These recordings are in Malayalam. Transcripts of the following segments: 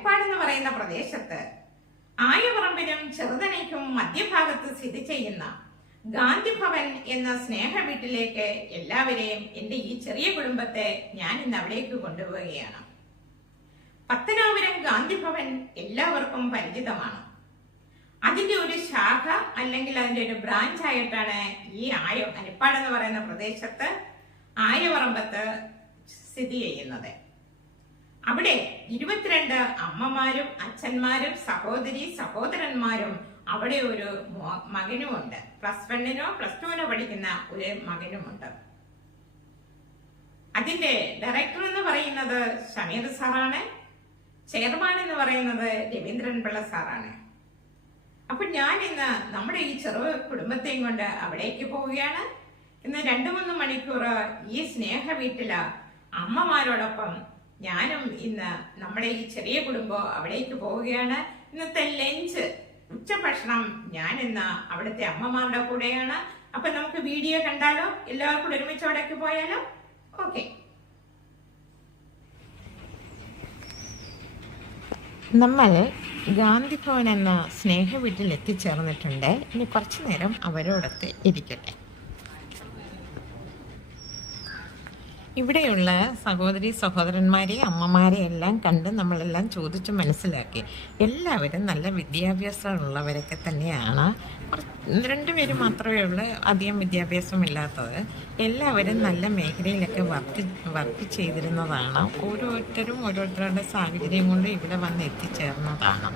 ഹരിപ്പാട് എന്ന് പറയുന്ന പ്രദേശത്ത് ആയപറമ്പിലും ചെറുതനയ്ക്കും മധ്യഭാഗത്ത് സ്ഥിതി ചെയ്യുന്ന ഗാന്ധി ഭവൻ എന്ന സ്നേഹ വീട്ടിലേക്ക് എല്ലാവരെയും എൻ്റെ ഈ ചെറിയ കുടുംബത്തെ ഞാൻ ഇന്ന് അവിടേക്ക് കൊണ്ടുപോവുകയാണ്. പത്തനാപുരം ഗാന്ധി ഭവൻ എല്ലാവർക്കും പരിചിതമാണ്. അതിന്റെ ഒരു ശാഖ അല്ലെങ്കിൽ അതിന്റെ ഒരു ബ്രാഞ്ച് ആയിട്ടാണ് ഈ ഹരിപ്പാട് എന്ന് പറയുന്ന പ്രദേശത്ത് ആയപറമ്പത്ത് സ്ഥിതി ചെയ്യുന്നത്. അവിടെ 22 അമ്മമാരും അച്ഛന്മാരും സഹോദരി സഹോദരന്മാരും അവിടെ ഒരു മകനുമുണ്ട്. +1നോ +2നോ പഠിക്കുന്ന ഒരു മകനുമുണ്ട്. അതിന്റെ ഡയറക്ടർ എന്ന് പറയുന്നത് ഷമീർ സാറാണ്. ചെയർമാൻ എന്ന് പറയുന്നത് രവീന്ദ്രൻ പിള്ള സാറാണ്. അപ്പൊ ഞാൻ ഇന്ന് നമ്മുടെ ഈ ചെറു കുടുംബത്തെയും കൊണ്ട് അവിടേക്ക് പോവുകയാണ്. ഇന്ന് 2-3 മണിക്കൂർ ഈ സ്നേഹ വീട്ടില് അമ്മമാരോടൊപ്പം ഞാനും ഇന്ന് നമ്മുടെ ഈ ചെറിയ കുടുംബം അവിടേക്ക് പോവുകയാണ്. ഇന്നത്തെ ലഞ്ച് ഉച്ചഭക്ഷണം ഞാൻ ഇന്ന് അവിടുത്തെ അമ്മമാരുടെ കൂടെയാണ്. അപ്പൊ നമുക്ക് വീഡിയോ കണ്ടാലോ? എല്ലാവർക്കും ഒരുമിച്ച് അവിടേക്ക് പോയാലോ? ഓക്കെ. നമ്മൾ ഗാന്ധി ഭവൻ എന്ന സ്നേഹ വീട്ടിൽ എത്തിച്ചേർന്നിട്ടുണ്ട്. ഇനി കുറച്ചു നേരം അവരോടൊത്ത് ഇരിക്കട്ടെ. ഇവിടെയുള്ള സഹോദരി സഹോദരന്മാരെ അമ്മമാരെ എല്ലാം കണ്ട് നമ്മളെല്ലാം ചോദിച്ച് മനസ്സിലാക്കി. എല്ലാവരും നല്ല വിദ്യാഭ്യാസമുള്ളവരൊക്കെ തന്നെയാണ്. 2 പേര് മാത്രമേ ഉള്ളൂ അധികം വിദ്യാഭ്യാസമില്ലാത്തത്. എല്ലാവരും നല്ല മേഖലയിലൊക്കെ വർക്ക് ചെയ്തിരുന്നതാണ്. ഓരോരുത്തരുടെ സാഹചര്യം കൊണ്ട് ഇവിടെ വന്ന് എത്തിച്ചേർന്നതാണ്.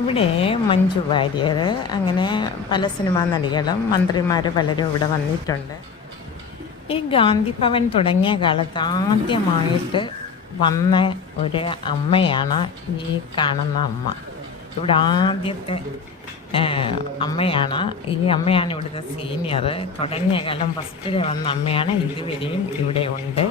ഇവിടെ മഞ്ജു വാര്യർ, അങ്ങനെ പല സിനിമാ നടികളും മന്ത്രിമാർ പലരും ഇവിടെ വന്നിട്ടുണ്ട്. ഈ ഗാന്ധി ഭവൻ തുടങ്ങിയ കാലത്ത് ആദ്യമായിട്ട് വന്ന ഒരു അമ്മയാണ് ഈ കാണുന്ന അമ്മ. ഇവിടെ ആദ്യത്തെ അമ്മയാണ്. ഈ അമ്മയാണ് ഇവിടുത്തെ സീനിയർ. തുടങ്ങിയ കാലം ഫസ്റ്റിൽ വന്ന അമ്മയാണ്. ഇതുവരെയും ഇവിടെ ഉണ്ട്.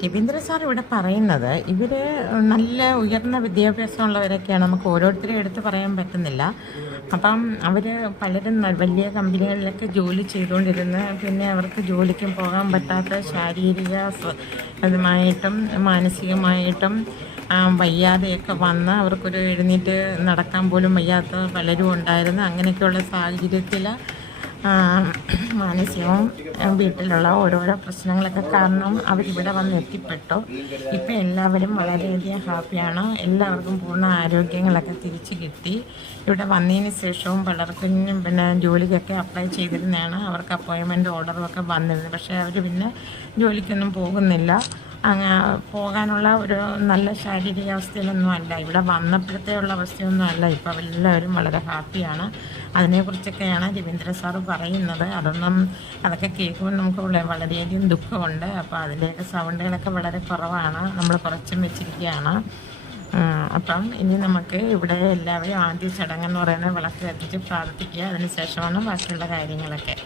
രവീന്ദ്ര സാർ ഇവിടെ പറയുന്നത് ഇവർ നല്ല ഉയർന്ന വിദ്യാഭ്യാസമുള്ളവരൊക്കെയാണ്. നമുക്ക് ഓരോരുത്തരെയും എടുത്ത് പറയാൻ പറ്റുന്നില്ല. അപ്പം അവർ പലരും വലിയ കമ്പനികളിലൊക്കെ ജോലി ചെയ്തുകൊണ്ടിരുന്ന് പിന്നെ അവർക്ക് ജോലിക്കും പോകാൻ പറ്റാത്ത ശാരീരികമായിട്ടും മാനസികമായിട്ടും വയ്യാതെയൊക്കെ വന്ന് അവർക്കൊരു എഴുന്നേറ്റ് നടക്കാൻ പോലും വയ്യാത്ത പലരും ഉണ്ടായിരുന്നു. അങ്ങനെയൊക്കെയുള്ള സാഹചര്യത്തിൽ മാനസികവും വീട്ടിലുള്ള ഓരോരോ പ്രശ്നങ്ങളൊക്കെ കാരണം അവരിവിടെ വന്ന് എത്തിപ്പെട്ടു. ഇപ്പം എല്ലാവരും വളരെയധികം ഹാപ്പിയാണ്. എല്ലാവർക്കും പൂർണ്ണ ആരോഗ്യങ്ങളൊക്കെ തിരിച്ചു കിട്ടി. ഇവിടെ വന്നതിന് ശേഷവും പലർക്കും പിന്നെ ജോലിക്കൊക്കെ അപ്ലൈ ചെയ്തിരുന്നതാണ്. അവർക്ക് അപ്പോയിൻമെൻറ്റ് ഓർഡറും ഒക്കെ വന്നിരുന്നു. പക്ഷേ അവർ പിന്നെ ജോലിക്കൊന്നും പോകുന്നില്ല. പോകാനുള്ള ഒരു നല്ല ശാരീരികാവസ്ഥയിലൊന്നും അല്ല. ഇവിടെ വന്നപ്പോഴത്തേയുള്ള അവസ്ഥയൊന്നും അല്ല. ഇപ്പോൾ എല്ലാവരും വളരെ ഹാപ്പിയാണ്. അതിനെക്കുറിച്ചൊക്കെയാണ് രവീന്ദ്ര സാറ് പറയുന്നത്. അതൊക്കെ കേൾക്കുമ്പോൾ നമുക്ക് വളരെയധികം ദുഃഖമുണ്ട്. അപ്പോൾ അതിൻ്റെയൊക്കെ സൗണ്ടുകളൊക്കെ വളരെ കുറവാണ്. നമ്മൾ കുറച്ചും വെച്ചിരിക്കുകയാണ്. അപ്പം ഇനി നമുക്ക് ഇവിടെ എല്ലാവരും ആദ്യ ചടങ്ങെന്ന് പറയുന്നത് വിളക്ക് കത്തിച്ച് പ്രാർത്ഥിക്കുക. അതിനുശേഷമാണ് ബാക്കിയുള്ള കാര്യങ്ങളൊക്കെ.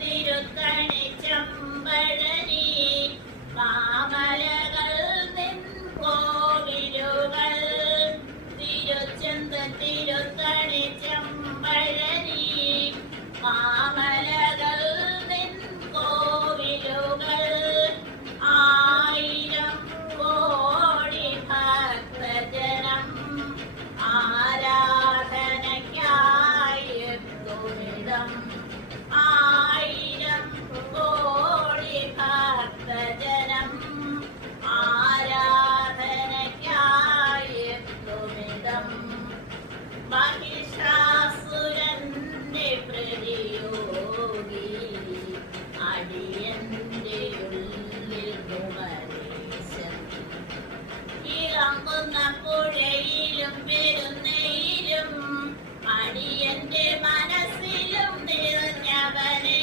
തിരുക്കണി ചമ്പഴനി മാമലകൾ നിൻ കോവിലുകൾ തിരുക്കണി ചമ്പഴനി മാമ അടിയന്റെ മനസ്സിലും നിറഞ്ഞവനെ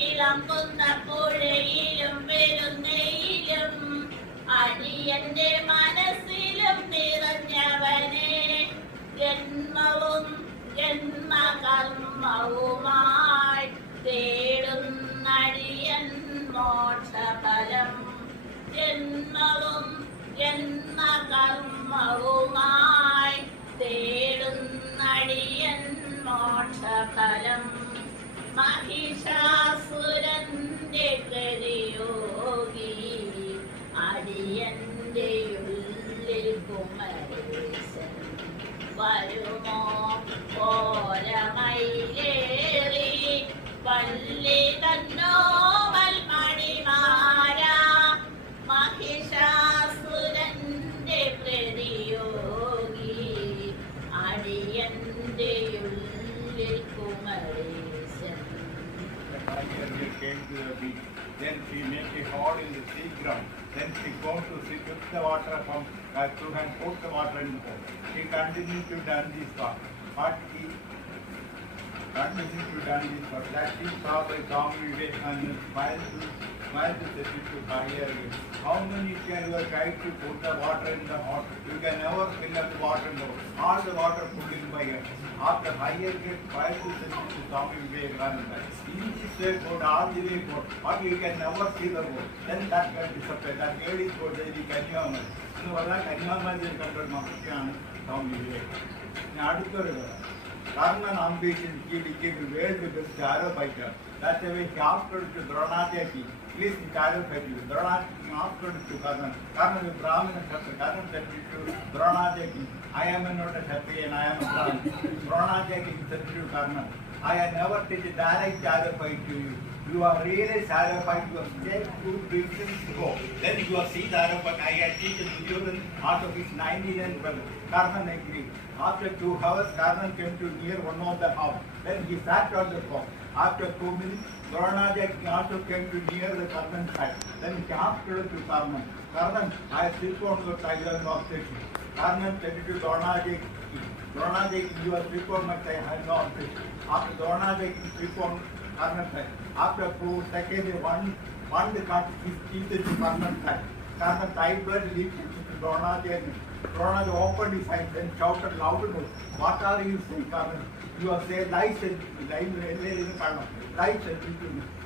ഇളമ്പുന്ന പുഴയിലും വരുന്നയിലും അടിയന്റെ മനസ്സിലും നിറഞ്ഞവനെ ജന്മവും ജന്മകർമ്മവുമായി തേടുന്നടിയൻ മോക്ഷഫലം ജന്മവും ജന്മകർമ്മവുമായി തേടുന്നടിയൻ മോക്ഷഫലം മഹിഷാസുരന്റെ പ്രതിയോഗി അടിയന്റെ ഉള്ളിൽ കുമരേശൻ വരുമോ ഓരമയിലേറി പള്ളി തന്നോവൽ മണിമാര മഹിഷാസുരന്റെ പ്രതിയോഗി അടിയന്റെ ഉള്ളിൽ Kumaresan. He came to the beach. Then she made a hole in the sea ground. Then she go to see took the water from to and put the water in the hole. She continued to done this work. But he continued to done this work. That she saw by Swami Vivekananda smiled to the to higher again. How many can you try to put the water in the hole? You can never fill up the water in the hole. All the water put in by her. After higher get smiled to the to Swami Vivekananda. Each way good, all the way good, but you can never see the good. Then that girl disappeared. That girl is good, they Kanyama. So that Kanyama is controlled Mahaprashan from the way. Now, Karnan ambition, he became the world with the Jaro fighter. That's the way he asked her to Dronataki. Please, Jaro fight you. Dronataki asked her to Karnan. Karnan is Brahmin and Kshatriya. Karnan said to Dronataki, I am not a Kshatriya and I am a Brahmin. Dronataki said to Karnan, I have never taken a direct shadow fight to you. You are really shadow fight. You are just 2 weeks ago. Then you are see shadow fight. I had taken Duryodhan out of his 99 brothers. Karnan agreed. After 2 hours, Karnan came to near one of the house. Then he sat on the floor. After 2 minutes, Dronataki also came to near the Karnan side. Then he asked her to Karnan. Karnan, I sit on the tiger of station. Karnan said to Dronataki, you are sleep on my side. I have no objection. After Dronataki sleep on Karnan side. After 4 seconds, one cut his teeth into Karnan side. Karnan tied blood leaped to Dronataki. Dronataki opened his eyes and shouted loudly, what are you saying, Karnan? You are saying lies and lies and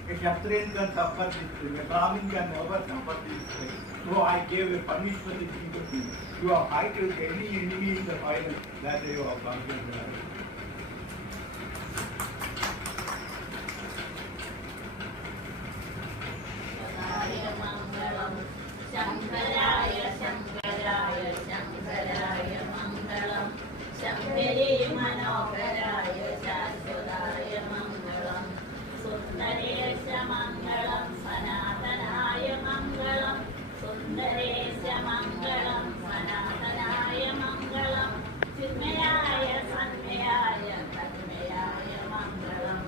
a Kshatriyan can suffer this way, a Brahmin can never suffer this way. So I gave a punishment to you. You are fighting any enemy in the final that you are conquered. മംഗളം ശങ്കരായ ശങ്കരായ ശങ്കരായ മംഗളം ശങ്കരേ മനോഹരായ ശാശ്വതായ മംഗളം സുന്ദരേശ മംഗളം സനാതനായ മംഗളം സുന്ദരേശ മംഗളം സനാതനായ മംഗളം ചിന്മയായ സന്മയായ തന്മയായ മംഗളം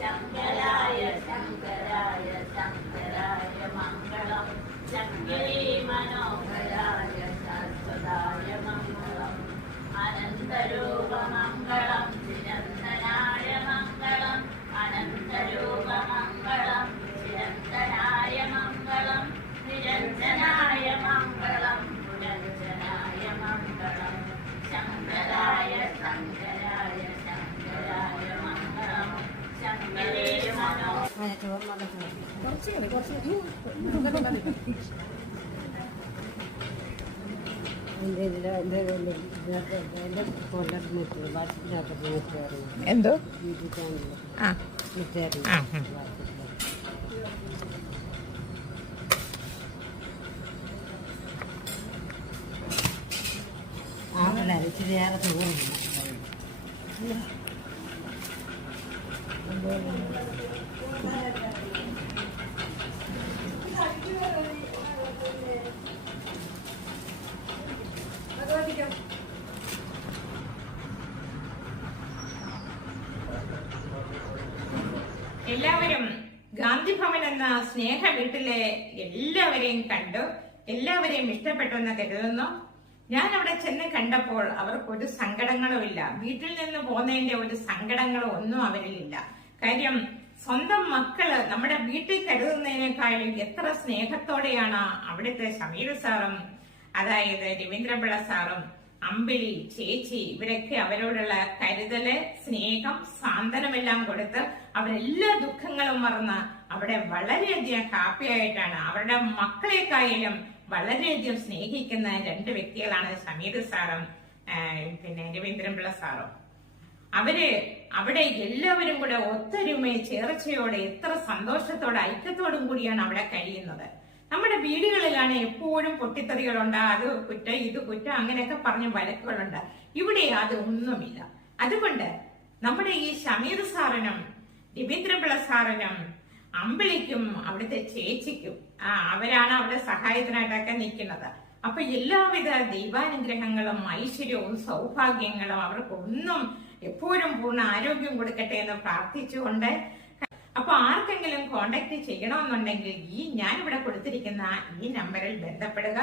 ശങ്കരായ ശങ്കരായ ശങ്കരായ മംഗളം ശങ്കരേ മനോഹരായ ശാശ്വതായ മംഗളം അനന്തരൂപമംഗളം ചിരന്തനായ മംഗളം അനന്തരൂപമംഗളം ചിരന്തനായ മംഗളം നിരഞ്ജനായ മംഗളം പുരഞ്ജനായ മംഗളം ശങ്കരായ ശങ്കരായ ശങ്കരായ മംഗളം ശങ്കരേ മനോ എന്തോ ആ ആ ഇച്ചിരിയേറെ ചോറുണ്ട്. എല്ലാവരും ഗാന്ധി ഭവൻ എന്ന സ്നേഹ വീട്ടിലെ എല്ലാവരെയും കണ്ടു, എല്ലാവരെയും ഇഷ്ടപ്പെട്ടു എന്ന് കരുതുന്നു. ഞാൻ അവിടെ ചെന്ന് കണ്ടപ്പോൾ അവർക്കൊരു സങ്കടങ്ങളും ഇല്ല. വീട്ടിൽ നിന്ന് പോകുന്നതിന്റെ ഒരു സങ്കടങ്ങളും ഒന്നും അവരിലില്ല. കാര്യം സ്വന്തം മക്കള് നമ്മുടെ വീട്ടിൽ കരുതുന്നതിനേക്കാളും എത്ര സ്നേഹത്തോടെയാണ് അവിടുത്തെ ഷമീർ സാറും, അതായത് രവീന്ദ്രപിള്ള സാറും, അമ്പിളി ചേച്ചി, ഇവരൊക്കെ അവരോടുള്ള കരുതല്, സ്നേഹം, സാന്ത്വനമെല്ലാം കൊടുത്ത് അവരെല്ലാ ദുഃഖങ്ങളും മറന്ന് അവിടെ വളരെയധികം ഹാപ്പി ആയിട്ടാണ്, അവരുടെ മക്കളെക്കായാലും വളരെയധികം സ്നേഹിക്കുന്ന രണ്ട് വ്യക്തികളാണ് ഷമീർ സാറും പിന്നെ രവീന്ദ്രപിള്ള സാറും. അവര് അവിടെ എല്ലാവരും കൂടെ ഒത്തൊരുമയെ ചേർച്ചയോടെ എത്ര സന്തോഷത്തോടെ ഐക്യത്തോടും കൂടിയാണ് അവിടെ കഴിയുന്നത്. നമ്മുടെ വീടുകളിലാണ് എപ്പോഴും പൊട്ടിത്തെറികളുണ്ട്, അത് കുറ്റം ഇത് കുറ്റം അങ്ങനെയൊക്കെ പറഞ്ഞ് വഴക്കുകളുണ്ട്. ഇവിടെ അത് ഒന്നുമില്ല. അതുകൊണ്ട് നമ്മുടെ ഈ ഷമീർ സാറിനും രവീന്ദ്രപിള്ള സാറിനും അമ്പിളിക്കും അവിടുത്തെ ചേച്ചിക്കും അവരാണ് അവിടെ സഹായത്തിനായിട്ടൊക്കെ നിൽക്കുന്നത്. അപ്പൊ എല്ലാവിധ ദൈവാനുഗ്രഹങ്ങളും ഐശ്വര്യവും സൗഭാഗ്യങ്ങളും അവർക്കൊന്നും എപ്പോഴും പൂർണ്ണ ആരോഗ്യം കൊടുക്കട്ടെ എന്ന് പ്രാർത്ഥിച്ചുകൊണ്ട്, അപ്പൊ ആർക്കെങ്കിലും കോണ്ടാക്ട് ചെയ്യണമെന്നുണ്ടെങ്കിൽ ഞാനിവിടെ കൊടുത്തിരിക്കുന്ന ഈ നമ്പറിൽ ബന്ധപ്പെടുക.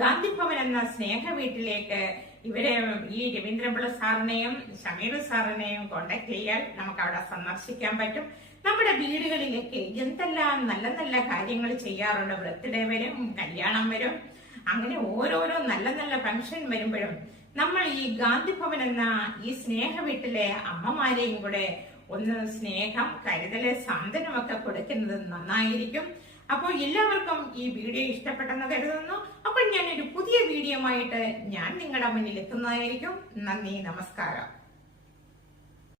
ഗാന്ധിഭവൻ എന്ന സ്നേഹ വീട്ടിലേക്ക് ഇവരെ ഈ രവീന്ദ്രപിള്ള സാറിനെയും ഷമീർ സാറിനെയും കോണ്ടാക്ട് ചെയ്യാൻ നമുക്ക് അവിടെ സന്ദർശിക്കാൻ പറ്റും. നമ്മുടെ വീടുകളിലേക്ക് എന്തെല്ലാം നല്ല നല്ല കാര്യങ്ങൾ ചെയ്യാറുണ്ട്. ബർത്ത്ഡേ വരും, കല്യാണം വരും, അങ്ങനെ ഓരോരോ നല്ല നല്ല ഫംഗ്ഷൻ വരുമ്പോഴും നമ്മൾ ഈ ഗാന്ധിഭവൻ എന്ന ഈ സ്നേഹ വീട്ടിലെ അമ്മമാരെയും കൂടെ ഒന്ന് സ്നേഹം, കരുതല്, സാന്ത്വനമൊക്കെ കൊടുക്കുന്നത് നന്നായിരിക്കും. അപ്പോൾ എല്ലാവർക്കും ഈ വീഡിയോ ഇഷ്ടപ്പെട്ടെന്ന് കരുതുന്നു. അപ്പോൾ ഞാനൊരു പുതിയ വീഡിയോ ആയിട്ട് ഞാൻ നിങ്ങളുടെ മുന്നിൽ എത്തുന്നതായിരിക്കും. നന്ദി, നമസ്കാരം.